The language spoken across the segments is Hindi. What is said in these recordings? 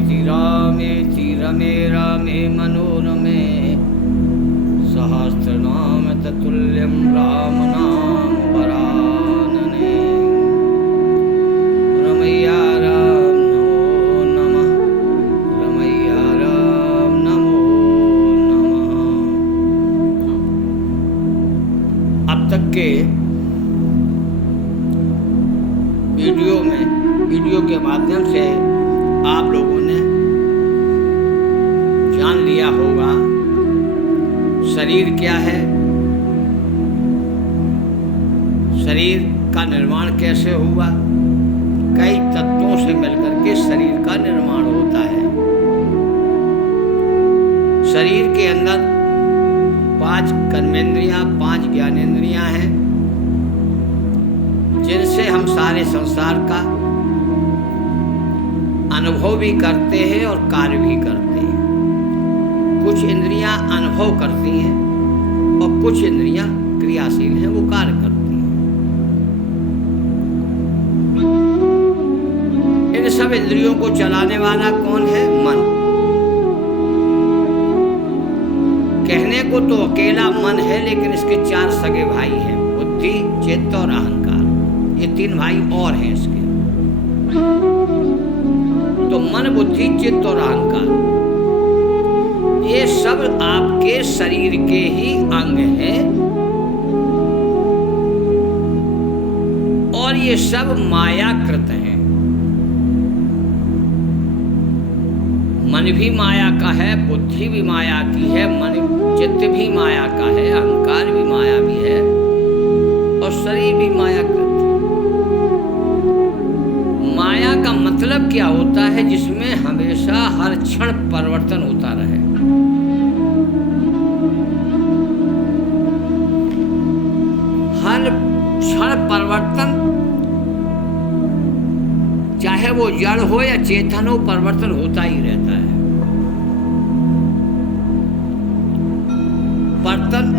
रामेति रमे रामे मनोरमे सहस्रनाम तत्तुल्यं राम नाम वरानने। रमैया राम नमो नमः, रमैया राम नमो नमः। अब तक के वीडियो के माध्यम से आप लोगों ने जान लिया होगा शरीर क्या है, शरीर का निर्माण कैसे हुआ। कई तत्वों से मिलकर के शरीर का निर्माण होता है। शरीर के अंदर 5 कर्मेंद्रियां, 5 ज्ञानेंद्रियां हैं, जिनसे हम सारे संसार का अनुभव भी करते हैं और कार्य भी करते हैं। कुछ इंद्रियां अनुभव करती हैं और कुछ इंद्रियां क्रियाशील हैं, वो कार्य करती हैं। इन सब इंद्रियों को चलाने वाला कौन है? मन। कहने को तो अकेला मन है, लेकिन इसके 4 सगे भाई हैं, बुद्धि, चित्त और अहंकार। ये 3 भाई और हैं इसके। तो मन, बुद्धि, चित्त और अहंकार, ये सब आपके शरीर के ही अंग हैं और ये सब मायाकृत हैं। मन भी माया का है, बुद्धि भी माया की है, मन चित्त भी माया का है, अहंकार भी माया भी है और शरीर भी मायाकृत। माया का मतलब क्या होता है? जिसमें हमेशा हर क्षण परिवर्तन होता रहे। हर क्षण परिवर्तन, चाहे वो जड़ हो या चेतन हो, परिवर्तन होता ही रहता है।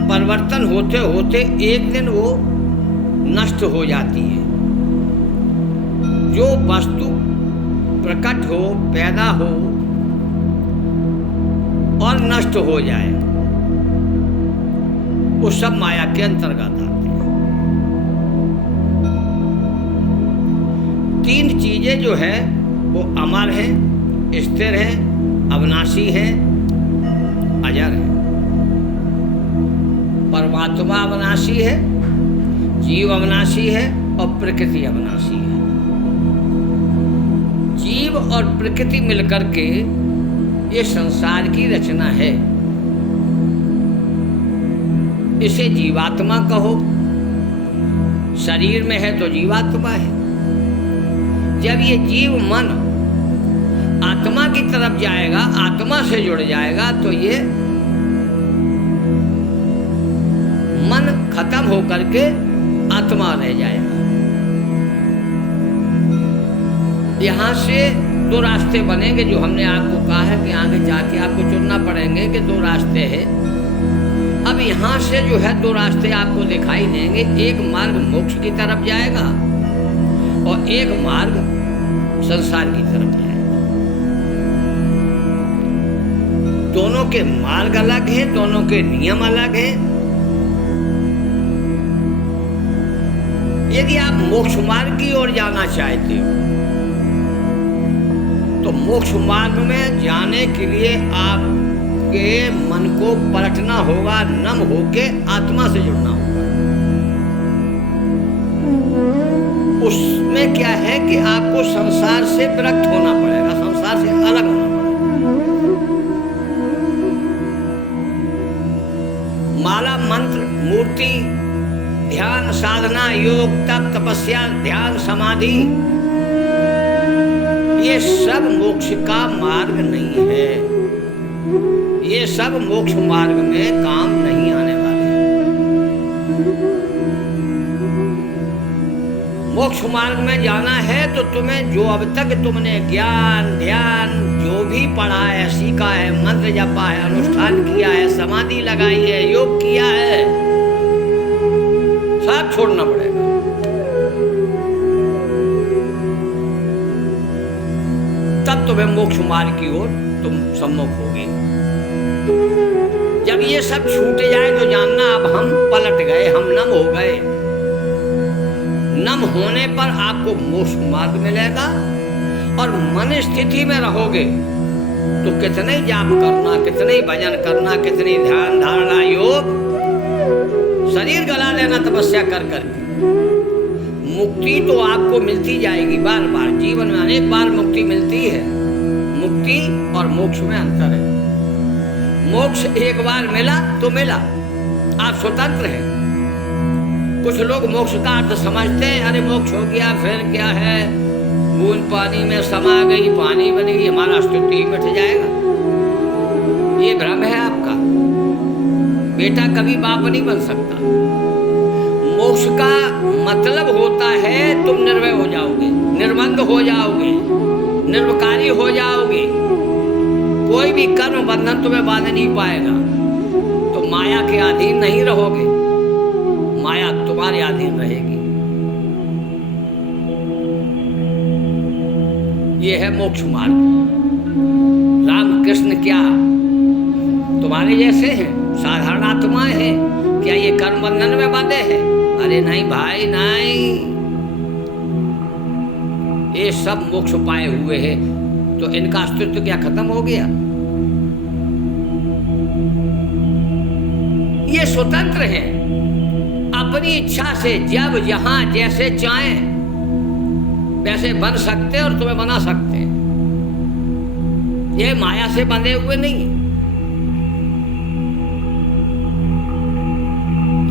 परिवर्तन होते होते एक दिन वो नष्ट हो जाती है। जो वस्तु प्रकट हो, पैदा हो और नष्ट हो जाए, वो सब माया के अंतर्गत आते हैं। 3 चीजें जो है वो अमर है, स्थिर है, अविनाशी है, अजर है। परमात्मा अविनाशी है, जीव अविनाशी है और प्रकृति अविनाशी है। जीव और प्रकृति मिलकर के ये संसार की रचना है। इसे जीवात्मा कहो। शरीर में है तो जीवात्मा है। जब ये जीव मन आत्मा की तरफ जाएगा, आत्मा से जुड़ जाएगा, तो ये मन खत्म होकर के आत्मा रह जाएगा। यहाँ से 2 रास्ते बनेंगे, जो हमने आपको कहा है कि आगे जाके आपको चुनना पड़ेंगे कि 2 रास्ते हैं। अब यहाँ से जो है 2 रास्ते आपको दिखाई देंगे। एक मार्ग मोक्ष की तरफ जाएगा और एक मार्ग संसार की तरफ जाएगा। दोनों के मार्ग अलग हैं, दोनों के नियम अलग हैं। यदि आप मोक्ष मार्ग की ओर जाना चाहते हो तो मोक्ष मार्ग में जाने के लिए आपके मन को पलटना होगा, नम होके आत्मा से जुड़ना होगा। उसमें क्या है कि आपको संसार से विरक्त होना पड़ेगा, संसार से अलग होना पड़ेगा। माला, मंत्र, मूर्ति, ध्यान, साधना, योग, तप, तपस्या, ध्यान, समाधि, ये सब मोक्ष का मार्ग नहीं है। ये सब मोक्ष मार्ग में काम नहीं आने वाले। मोक्ष मार्ग में जाना है तो तुम्हें जो अब तक तुमने ज्ञान, ध्यान जो भी पढ़ा है, सीखा है, मंत्र जपा है, अनुष्ठान किया है, समाधि लगाई है, योग किया है, सब छोड़ना पड़ेगा। तब तुम्हें मोक्ष मार्ग की ओर तुम सम्मुख होगे। जब ये सब छूट जाए तो जानना अब हम पलट गए, हम नम हो गए। नम होने पर आपको मोक्ष मार्ग मिलेगा और मन स्थिति में रहोगे तो कितने ही जाप करना, कितने ही भजन करना, कितनी ध्यान धारणा योग, शरीर गला लेना तपस्या कर करके मुक्ति तो आपको मिलती जाएगी बार बार। जीवन में अनेक बार मुक्ति मिलती है। मुक्ति और मोक्ष में अंतर है। मोक्ष एक बार मिला तो मिला, आप स्वतंत्र हैं। कुछ लोग मोक्ष का अर्थ समझते हैं, अरे मोक्ष हो गया फिर क्या है, बूंद पानी में समा गई, पानी बन गई, हमारा अस्तित्व ही मिट जाएगा। ये भ्रम है आपका। बेटा कभी बाप नहीं बन सकता। मोक्ष का मतलब होता है तुम निर्भय हो जाओगे, निर्बंध हो जाओगे, निर्विकारी हो जाओगे। कोई भी कर्म बंधन तुम्हें बांध नहीं पाएगा। तो माया के अधीन नहीं रहोगे, माया तुम्हारे अधीन रहेगी। ये है मोक्ष मार्ग। रामकृष्ण क्या तुम्हारे जैसे हैं? साधारण आत्माएं हैं क्या? ये कर्म बंधन में बंधे हैं? अरे नहीं भाई नहीं, ये सब मोक्ष पाए हुए हैं। तो इनका अस्तित्व क्या खत्म हो गया? ये स्वतंत्र हैं, अपनी इच्छा से जब जहां जैसे चाहें वैसे बन सकते हैं और तुम्हें बना सकते हैं। ये माया से बंधे हुए नहीं,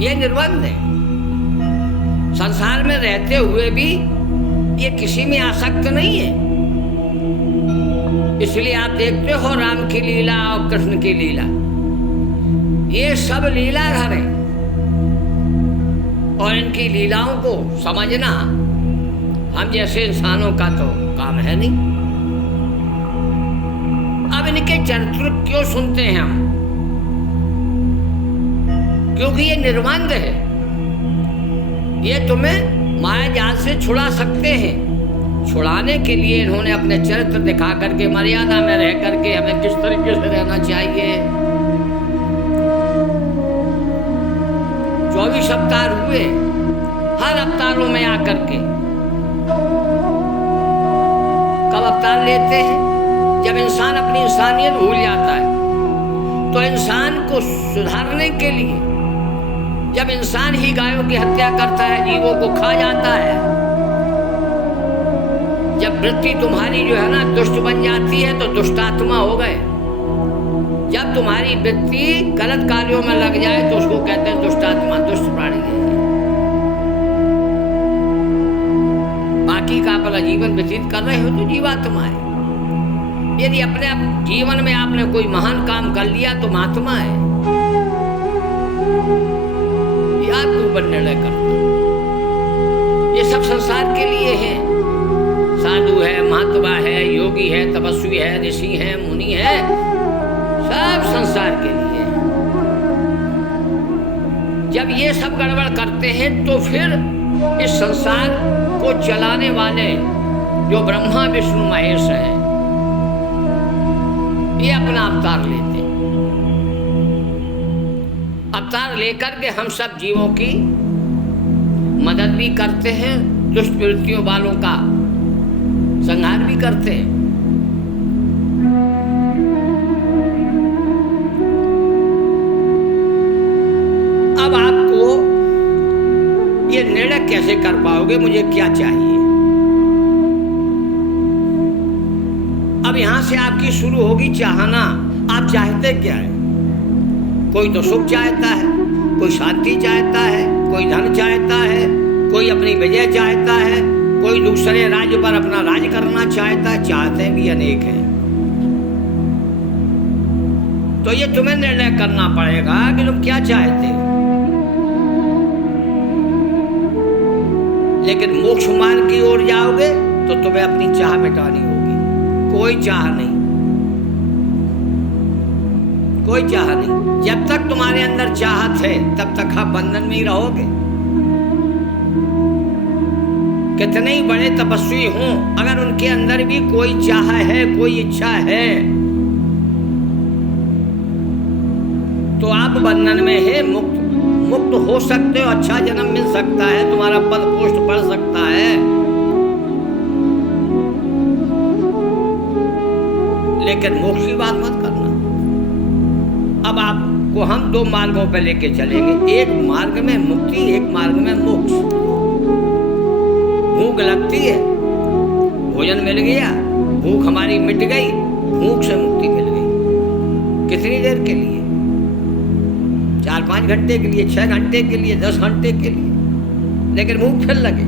ये निर्बंध है। संसार में रहते हुए भी ये किसी में आसक्त नहीं है। इसलिए आप देखते हो राम की लीला और कृष्ण की लीला, ये सब लीलाधर है। और इनकी लीलाओं को समझना हम जैसे इंसानों का तो काम है नहीं। अब इनके चरित्र क्यों सुनते हैं हम? क्योंकि ये निर्बंध है। ये तुम्हें माया जाल से छुड़ा सकते हैं। छुड़ाने के लिए इन्होंने अपने चरित्र दिखा करके, मर्यादा में रह करके हमें किस तरीके से रहना चाहिए। 24 अवतार हुए, हर अवतारों में आकर के कब अवतार लेते हैं? जब इंसान अपनी इंसानियत भूल जाता है। तो इंसान को सुधारने के लिए जब इंसान ही गायों की हत्या करता है, जीवों को खा जाता है, जब वृत्ति तुम्हारी जो है ना दुष्ट बन जाती है तो दुष्टात्मा हो गए। जब तुम्हारी वृत्ति गलत कार्यों में लग जाए तो उसको कहते हैं दुष्टात्मा, दुष्ट प्राणी है। बाकी का अपना जीवन व्यतीत कर रहे हो तो जीवात्मा है। यदि अपने जीवन में आपने कोई महान काम कर लिया तो महात्मा है। याद ऊपर निर्णय करना, ये सब संसार के लिए है। साधु है, महात्मा है, योगी है, तपस्वी है, ऋषि है, मुनि है, सब संसार के लिए। जब ये सब गड़बड़ करते हैं तो फिर इस संसार को चलाने वाले जो ब्रह्मा विष्णु महेश हैं, ये अपना अवतार लेते हैं। अवतार लेकर के हम सब जीवों की मदद भी करते हैं, दुष्ट वृत्तियों वालों का संहार भी करते हैं। अब आपको ये निर्णय कैसे कर पाओगे मुझे क्या चाहिए? अब यहां से आपकी शुरू होगी चाहना। आप चाहते क्या है? कोई तो सुख चाहता है, कोई शांति चाहता है, कोई धन चाहता है, कोई अपनी विजय चाहता है, कोई दूसरे राज्य पर अपना राज करना चाहता है। चाहते भी अनेक हैं। तो ये तुम्हें निर्णय करना पड़ेगा कि तुम क्या चाहते हो। लेकिन मोक्ष मार्ग की ओर जाओगे तो तुम्हें अपनी चाह मिटानी होगी। कोई चाह नहीं, कोई चाह नहीं। जब तक तुम्हारे अंदर चाहत है तब तक आप बंधन में ही रहोगे। कितने ही बड़े तपस्वी हों, अगर उनके अंदर भी कोई चाह है, कोई इच्छा है, तो आप बंधन में है, मुक्त हो सकते हो, अच्छा जन्म मिल सकता है, तुम्हारा पद पोस्ट बढ़ सकता है, लेकिन मोक्ष की बात मत करना। अब आपको हम दो मार्गों पर लेके चलेंगे, एक मार्ग में मुक्ति, एक मार्ग में मोक्ष। भूख लगती है, भोजन मिल गया, भूख हमारी मिट गई, भूख से मुक्ति मिल गई। कितनी देर के लिए? 4-5 घंटे के लिए, 6 घंटे के लिए, 10 घंटे के लिए, लेकिन भूख फिर लगे।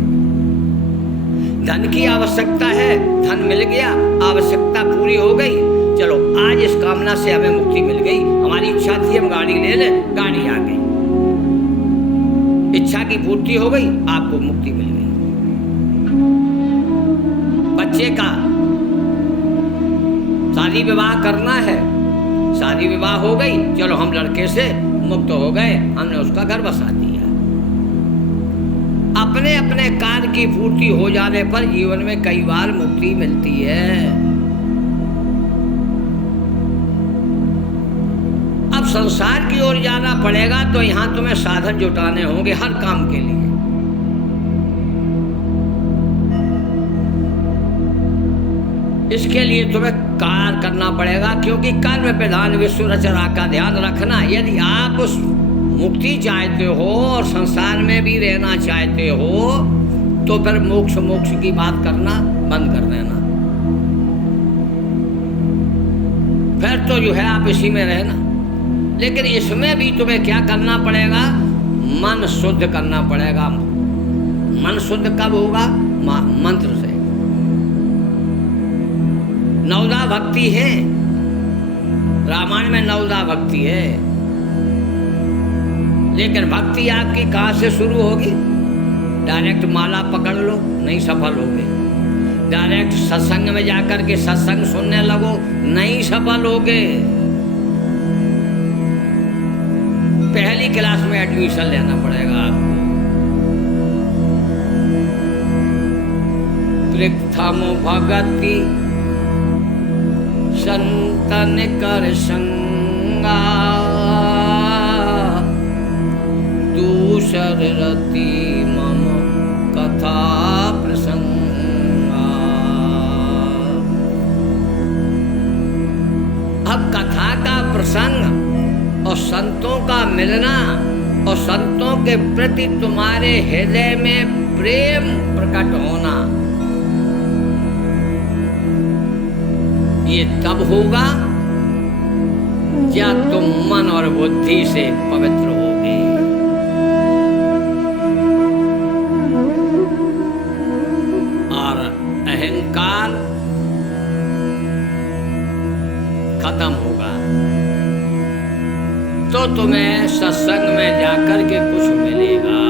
धन की आवश्यकता है, धन मिल गया, आवश्यकता पूरी हो गई, चलो आज इस कामना से हमें मुक्ति मिल गई। हमारी इच्छा थी हम गाड़ी ले लें, गाड़ी आ गई, इच्छा की पूर्ति हो गई, आपको मुक्ति मिल गई। बच्चे का शादी विवाह करना है, शादी विवाह हो गई, चलो हम लड़के से मुक्त हो गए, हमने उसका घर बसा दिया। अपने अपने कार्य की पूर्ति हो जाने पर जीवन में कई बार मुक्ति मिलती है। अब संसार की ओर जाना पड़ेगा, तो यहां तुम्हें साधन जुटाने होंगे हर काम के लिए। इसके लिए तुम्हें कार्य करना पड़ेगा, क्योंकि कर्म प्रधान विश्व रचना का ध्यान रखना। यदि आप उस मुक्ति चाहते हो और संसार में भी रहना चाहते हो, तो फिर मोक्ष की बात करना बंद कर देना। फिर तो जो है आप इसी में रहना, लेकिन इसमें भी तुम्हें क्या करना पड़ेगा? मन शुद्ध करना पड़ेगा। मन शुद्ध कब होगा? मंत्र से। 9 भक्ति है, रामायण में 9 भक्ति है, लेकिन भक्ति आपकी कहाँ से शुरू होगी? डायरेक्ट माला पकड़ लो, नहीं सफल होगे। डायरेक्ट सत्संग में जाकर के सत्संग सुनने लगो, नहीं सफल होगे। पहली क्लास में एडमिशन लेना पड़ेगा आपको। प्रथम भगति संतन कर संगा, दूसर रति मम कथा प्रसंगा। अब कथा का प्रसंग और संतों का मिलना और संतों के प्रति तुम्हारे हृदय में प्रेम प्रकट होना, ये तब होगा जब तुम मन और बुद्धि से पवित्र होगे। और अहंकार खत्म होगा, तो तुम्हें सत्संग में जाकर के कुछ मिलेगा।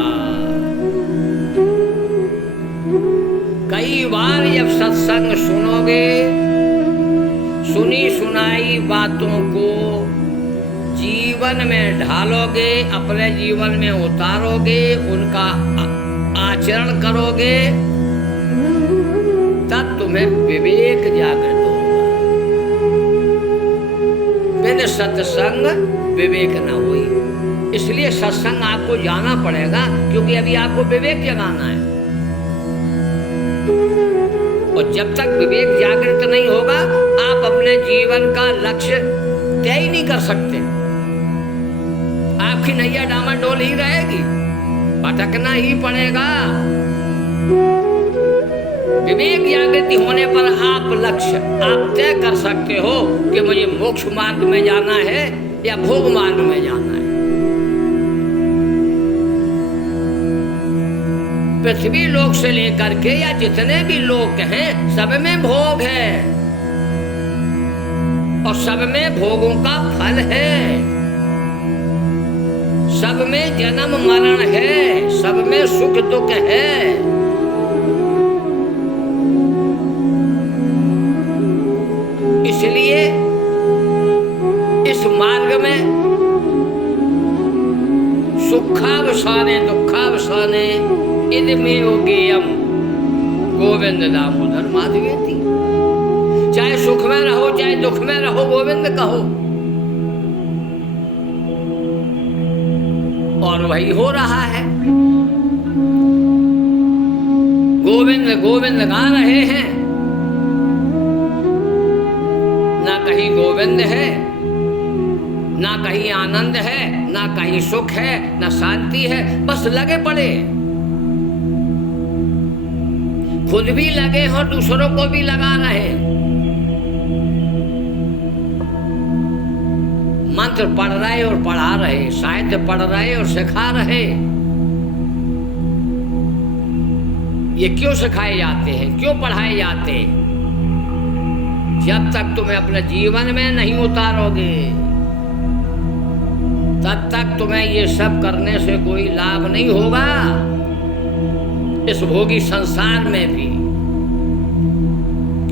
कई बार जब सत्संग सुनोगे, सुनी सुनाई बातों को जीवन में ढालोगे, अपने जीवन में उतारोगे, उनका आचरण करोगे, तब तुम्हें विवेक जागृत होगा। बिन सत्संग विवेक न हुई। इसलिए सत्संग आपको जाना पड़ेगा, क्योंकि अभी आपको विवेक जगाना है। और जब तक विवेक जागृत नहीं होगा, आप अपने जीवन का लक्ष्य तय ही नहीं कर सकते। आपकी नैया डामाडोल ही रहेगी, भटकना ही पड़ेगा। विवेक जागृति होने पर आप लक्ष्य आप तय कर सकते हो कि मुझे मोक्ष मार्ग में जाना है या भोग मार्ग में जाना है। पृथ्वी लोक से लेकर के या जितने भी लोक हैं, सब में भोग है और सब में भोगों का फल है। सब में जन्म मरण है, सब में सुख दुख है। इसलिए इस मार्ग में सुखावसाने दुखावसाने इदमेव ज्ञेयम् गोविंद दामोदर माधवेति। चाहे सुख में रहो चाहे दुख में रहो, गोविंद कहो, और वही हो रहा है। गोविंद गोविंद गा रहे हैं, ना कहीं गोविंद है, ना कहीं आनंद है, ना कहीं सुख है, ना शांति है, बस लगे पड़े, खुद भी लगे और दूसरों को भी लगा रहे। मंत्र पढ़ रहे और पढ़ा रहे, साहित्य पढ़ रहे और सिखा रहे। ये क्यों सिखाए जाते हैं, क्यों पढ़ाए जाते हैं? जब तक तुम्हें अपने जीवन में नहीं उतारोगे तब तक तुम्हें ये सब करने से कोई लाभ नहीं होगा, इस भोगी संसार में भी।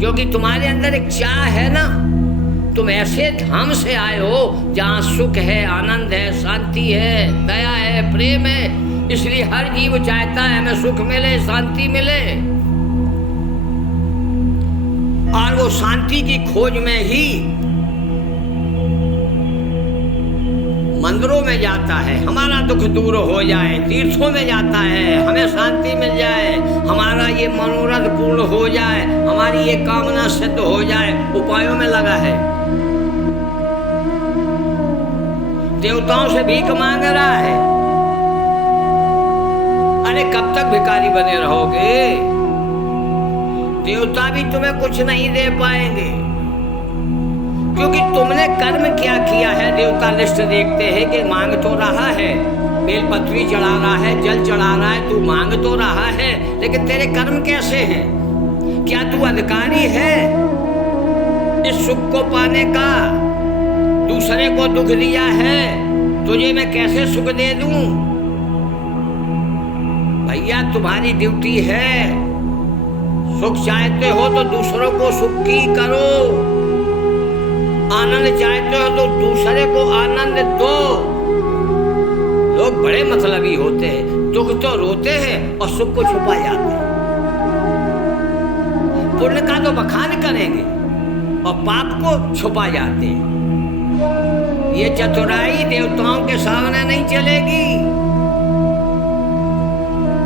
क्योंकि तुम्हारे अंदर एक चाह है ना, तुम ऐसे धाम से आए हो जहाँ सुख है, आनंद है, शांति है, दया है, प्रेम है। इसलिए हर जीव चाहता है हमें सुख मिले, शांति मिले, और वो शांति की खोज में ही मंदिरों में जाता है, हमारा दुख दूर हो जाए, तीर्थों में जाता है, हमें शांति मिल जाए, हमारा ये मनोरथ पूर्ण हो जाए, हमारी ये कामना सिद्ध हो जाए, उपायों में लगा है। देवताओं से भीख मांग रहा है। अरे कब तक भिखारी बने रहोगे? देवता भी तुम्हें कुछ नहीं दे पाएंगे, क्योंकि तुमने कर्म क्या किया है। देवता लिस्ट देखते हैं कि मांग तो रहा है, बेलपत्री चढ़ा रहा है, जल चढ़ा रहा है, तू मांग तो रहा है, लेकिन तेरे कर्म कैसे हैं? क्या तू अधिकारी है इस सुख को पाने का? दूसरे को दुख दिया है, तुझे मैं कैसे सुख दे दूं? भैया तुम्हारी ड्यूटी है, सुख चाहते हो तो दूसरों को सुखी करो, आनंद चाहते हो तो दूसरे को आनंद दो। लोग बड़े मतलबी होते हैं, दुख तो रोते हैं और सुख को छुपा जाते हैं। पुण्य का तो बखान करेंगे और पाप को छुपा जाते हैं। ये चतुराई देवताओं के सामने नहीं चलेगी,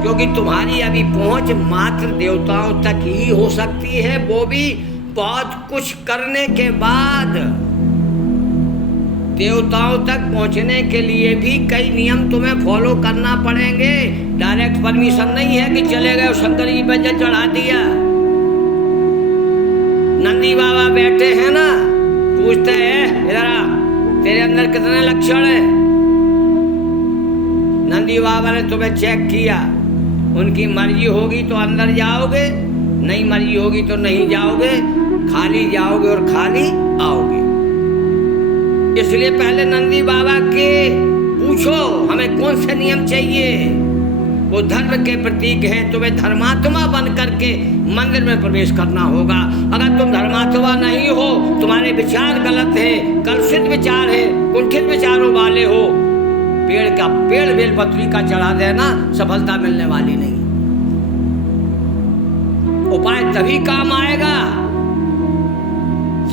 क्योंकि तुम्हारी अभी पहुंच मात्र देवताओं तक ही हो सकती है, वो भी बहुत कुछ करने के बाद। देवताओं तक पहुंचने के लिए भी कई नियम तुम्हें फॉलो करना पड़ेंगे। डायरेक्ट परमिशन नहीं है कि चले गए शंकर जी पे जल चढ़ा दिया। नंदी बाबा बैठे हैं ना, पूछते हैं इधर आ, तेरे अंदर कितने लक्षण है? नंदी बाबा ने तुम्हें चेक किया, उनकी मर्जी होगी तो अंदर जाओगे, नहीं मर्जी होगी तो नहीं जाओगे, खाली जाओगे और खाली आओगे। इसलिए पहले नंदी बाबा के पूछो हमें कौन से नियम चाहिए। वो धर्म के प्रतीक हैं, तुम्हें धर्मात्मा बन करके मंदिर में प्रवेश करना होगा। अगर तुम धर्मात्मा नहीं हो, तुम्हारे विचार गलत है, कलुषित विचार है, कुंठित विचारों वाले हो, पेड़ बेलपत्री का चढ़ा देना सफलता मिलने वाली नहीं। उपाय तभी काम आएगा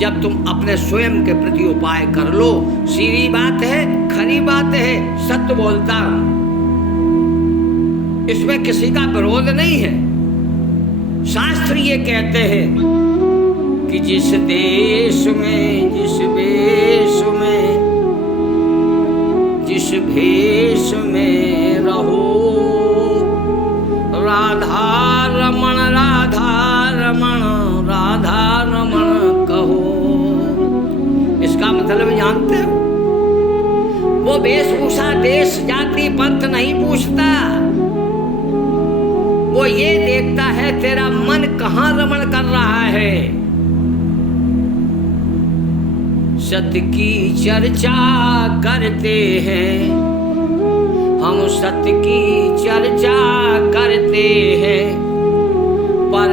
जब तुम अपने स्वयं के प्रति उपाय कर लो। सीधी बात है, खरी बात है, सत्य बोलता हूं, इसमें किसी का विरोध नहीं है। शास्त्र ये कहते हैं कि जिस देश में, जिस वेश में, जिस भेष में रहो, राधा रमण राधा रमण राधा रमण कहो। इसका मतलब जानते हो? वो वेशभूषा देश जाति पंथ नहीं पूछता, वो ये देखता है तेरा मन कहाँ रमण कर रहा है। सत्य की चर्चा करते हैं हम, सत्य की चर्चा करते हैं, पर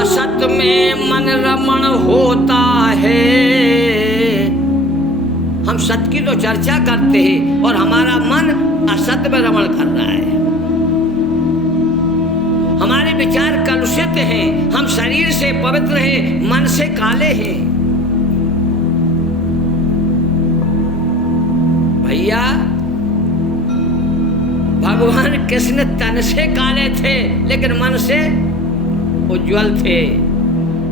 असत में मन रमण होता है। हम सत्य की तो चर्चा करते हैं और हमारा मन असत्य में रमण कर रहा है। हमारे विचार कलुषित हैं, हम शरीर से पवित्र हैं, मन से काले हैं। भैया भगवान कृष्ण तन से काले थे लेकिन मन से उज्जवल थे।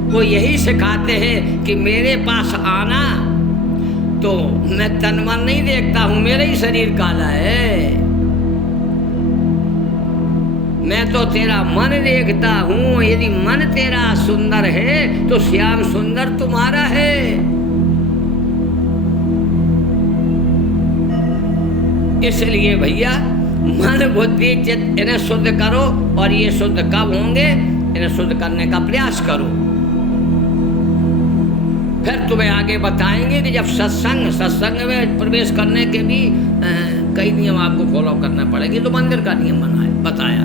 वो यही सिखाते हैं कि मेरे पास आना तो मैं तन मन नहीं देखता हूं, मेरा ही शरीर काला है, मैं तो तेरा मन देखता हूं। यदि मन तेरा सुंदर है तो श्याम सुंदर तुम्हारा है। इसलिए भैया मन बुद्धि चित्त इन्हें शुद्ध करो, और ये शुद्ध कब होंगे? इन्हें शुद्ध करने का प्रयास करो। फिर तुम्हें आगे बताएंगे कि जब सत्संग में प्रवेश करने के भी कई नियम आपको फॉलो करना पड़ेगी। तो मंदिर का नियम बताया,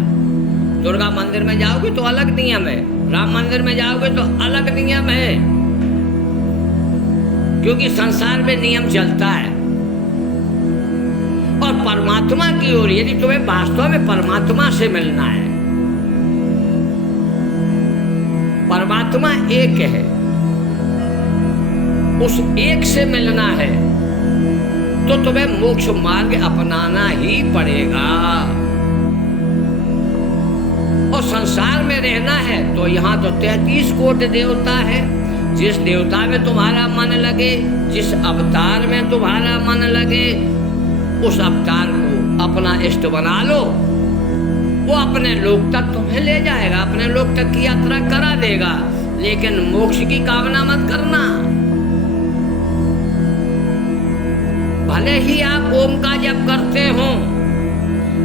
दुर्गा मंदिर में जाओगे तो अलग नियम है, राम मंदिर में जाओगे तो अलग नियम है, क्योंकि संसार में नियम चलता है। और परमात्मा की ओर यदि तुम्हें वास्तव में परमात्मा से मिलना है, परमात्मा एक है, उस एक से मिलना है, तो तुम्हें मोक्ष मार्ग अपनाना ही पड़ेगा। और संसार में रहना है तो यहाँ तो 33 कोटि देवता है। जिस देवता में तुम्हारा मन लगे, जिस अवतार में तुम्हारा मन लगे, उस अवतार को अपना इष्ट बना लो। वो अपने लोक तक तुम्हें ले जाएगा, अपने लोक तक की यात्रा करा देगा, लेकिन मोक्ष की कामना मत करना। भले ही आप ओम का जप करते हो,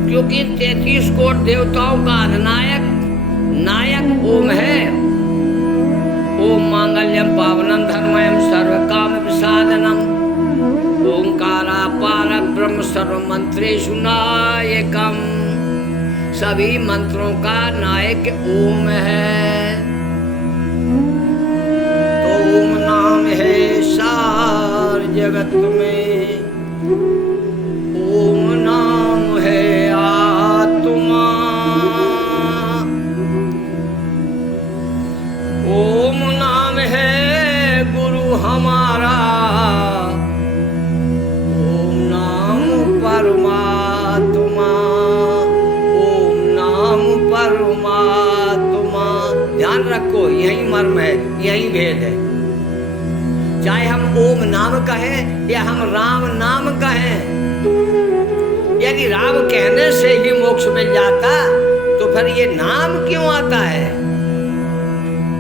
क्योंकि 33 कोटि देवताओं का नायक ओम है। ओम मांगल्यम पावनम धर्मयम सर्व काम विसाधनम, ओंकारापार ब्रह्म सर्व मंत्रेषु नायकम। सभी मंत्रों का नायक ओम है। तो ओम नाम है सार जगत में, ओम नाम है आत्मा, ओम नाम है गुरु हमारा, ओम नाम परमात्मा, ओम नाम परमात्मा। ध्यान रखो, यही मर्म है, यही भेद है। चाहे हम ओम नाम कहें या हम राम नाम कहें, यदि राम कहने से ही मोक्ष मिल जाता तो फिर ये नाम क्यों आता है?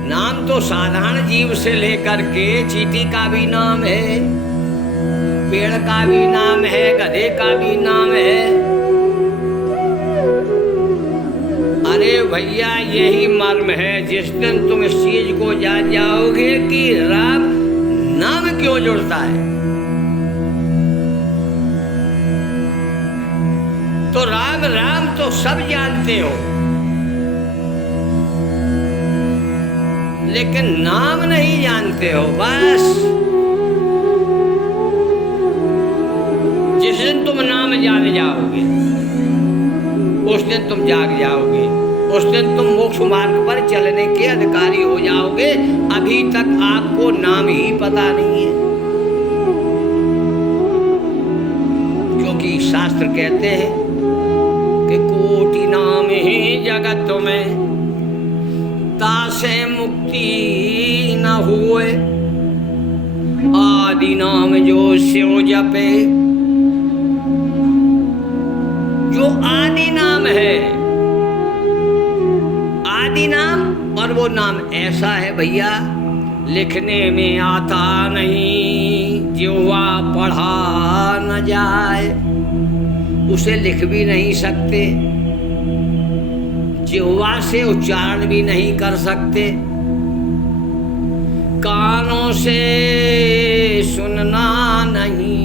नाम तो साधारण जीव से लेकर के चींटी का भी नाम है, पेड़ का भी नाम है, गधे का भी नाम है। अरे भैया यही मर्म है। जिस दिन तुम इस चीज को जान जाओगे कि राम नाम क्यों जुड़ता है, तो राम राम तो सब जानते हो, लेकिन नाम नहीं जानते हो। बस जिस दिन तुम नाम जान जाओगे उस दिन तुम जाग जाओगे, उस दिन तुम मोक्ष मार्ग पर चलने के अधिकारी हो जाओगे। अभी तक आपको नाम ही पता नहीं है, क्योंकि शास्त्र कहते हैं कि कोटि नाम ही जगत में, तासे मुक्ति न हुए। आदि नाम जो शिव जपे, जो आदि नाम है, आदि नाम, और वो नाम ऐसा है भैया लिखने में आता नहीं, जिह्वा पढ़ा न जाए, उसे लिख भी नहीं सकते, जिह्वा से उच्चारण भी नहीं कर सकते, कानों से सुनना नहीं,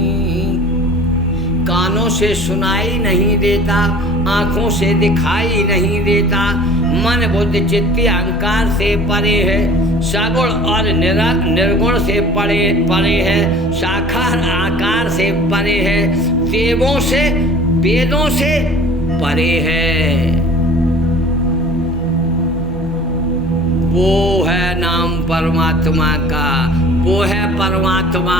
कानों से सुनाई नहीं देता, आंखों से दिखाई नहीं देता, मन बुद्धि चित्त अहंकार से परे है, सगुण और निर्गुण से परे है, साकार आकार से परे है, देवों से वेदों से परे है। वो है नाम परमात्मा का, वो है परमात्मा।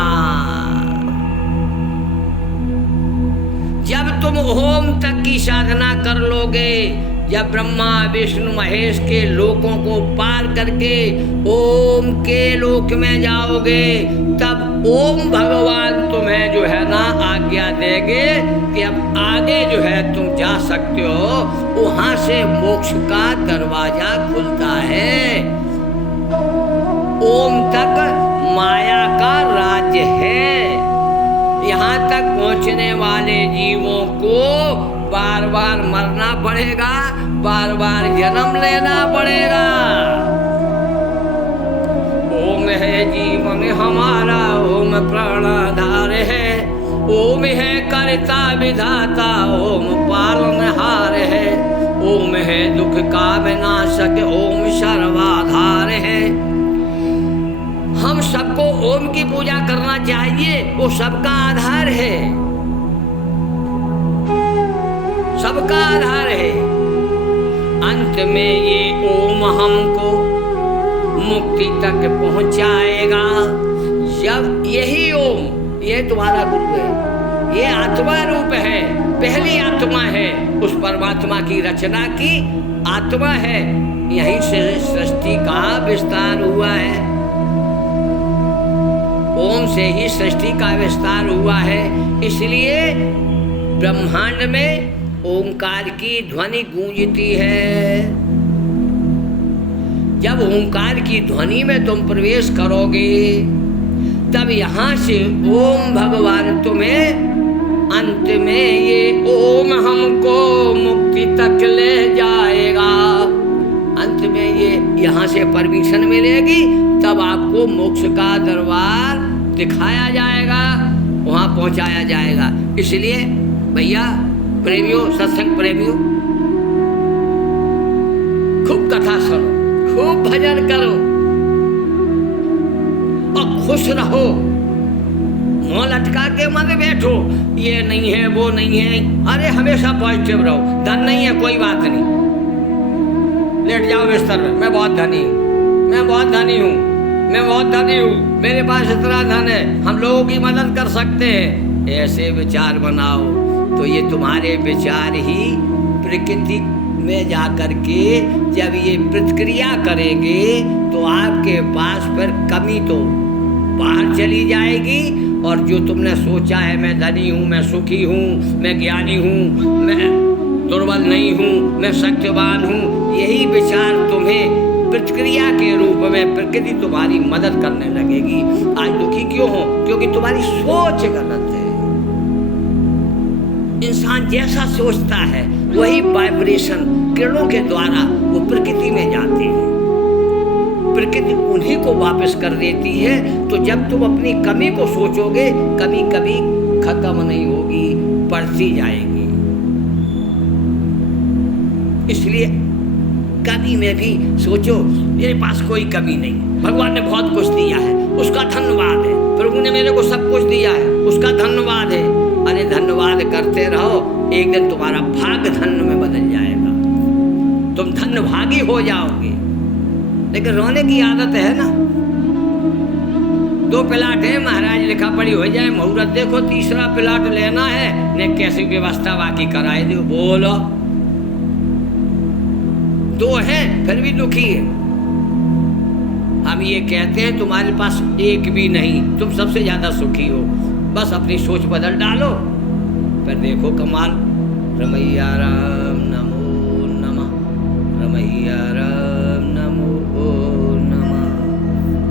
जब तुम ओम तक की साधना कर लोगे, जब ब्रह्मा विष्णु महेश के लोकों को पार करके ओम के लोक में जाओगे, तब ओम भगवान तुम्हें जो है ना आज्ञा देंगे कि अब आगे जो है तुम जा सकते हो। वहां से मोक्ष का दरवाजा खुलता है। ओम तक माया का राज्य है। यहाँ तक पहुँचने वाले जीवों को बार बार मरना पड़ेगा, बार बार जन्म लेना पड़ेगा। ओम है जीवन हमारा, ओम प्राणाधार है, ओम है कर्ता विधाता, ओम पालनहार है, ओम है दुख का विनाशक, ओम सर्वाधार है। हम सबको ओम की पूजा करना चाहिए, वो सबका आधार है, सबका आधार है। अंत में ये ओम हमको मुक्ति तक पहुंचाएगा। जब यही ओम, ये तुम्हारा गुरु है, ये आत्मा रूप है, पहली आत्मा है, उस परमात्मा की रचना की आत्मा है। यहीं से सृष्टि का विस्तार हुआ है। ओम से ही सृष्टि का विस्तार हुआ है। इसलिए ब्रह्मांड में ओंकार की ध्वनि गूंजती है। जब ओंकार की ध्वनि में तुम प्रवेश करोगे, तब यहाँ से ओम भगवान तुम्हें अंत में ये ओम हमको मुक्ति तक ले जाएगा। अंत में ये यहाँ से परमिशन मिलेगी, तब आपको मोक्ष का दरबार दिखाया जाएगा, वहाँ पहुँचाया जाएगा। इसलिए भैया प्रेमियों, सत्संग प्रेमियों, खूब कथा सुनो, खूब भजन करो और खुश रहो। मुँह लटका के मत बैठो, ये नहीं है वो नहीं है। अरे हमेशा पॉजिटिव रहो। धन नहीं है कोई बात नहीं, लेट जाओ बिस्तर में, मैं बहुत धनी हूँ, मैं बहुत धनी हूँ, मैं बहुत धनी हूँ, मेरे पास इतना धन है, हम लोगों की मदद कर सकते हैं। ऐसे विचार बनाओ तो ये तुम्हारे विचार ही प्रकृति में जा कर के जब ये प्रतिक्रिया करेंगे तो आपके पास फिर कमी तो बाहर चली जाएगी। और जो तुमने सोचा है मैं धनी हूँ, मैं सुखी हूँ, मैं ज्ञानी हूँ, मैं दुर्बल नहीं हूँ, मैं सत्यवान हूँ, यही विचार तुम्हें प्रतिक्रिया के रूप में प्रकृति तुम्हारी मदद करने लगेगी। आज दुखी क्यों हो? क्योंकि तुम्हारी सोच गलत है। इंसान जैसा सोचता है वही वाइब्रेशन किरणों के द्वारा वो प्रकृति में जाते हैं, प्रकृति उन्हीं को वापस कर देती है। तो जब तुम अपनी कमी को सोचोगे, कमी कभी खत्म नहीं होगी, बढ़ती जाएगी। इसलिए कभी में भी सोचो मेरे पास कोई कमी नहीं, भगवान ने बहुत कुछ दिया है, उसका धन्यवाद है। प्रभु ने मेरे को सब कुछ दिया है, उसका धन्यवाद है। अरे धन्यवाद करते रहो, एक दिन तुम्हारा भाग्य धन्य में बदल जाएगा, तुम धन्यभागी हो जाओगे। लेकिन रोने की आदत है ना। 2 प्लाट है, महाराज लिखा पड़ी हो जाए, मुहूर्त देखो, तीसरा प्लाट लेना है, ने कैसी व्यवस्था बाकी कराए दो। बोलो 2 हैं फिर भी दुखी है। हम ये कहते हैं तुम्हारे पास एक भी नहीं, तुम सबसे ज्यादा सुखी हो। बस अपनी सोच बदल डालो, फिर देखो कमाल। रमैया राम नमो नमः, रमैया राम।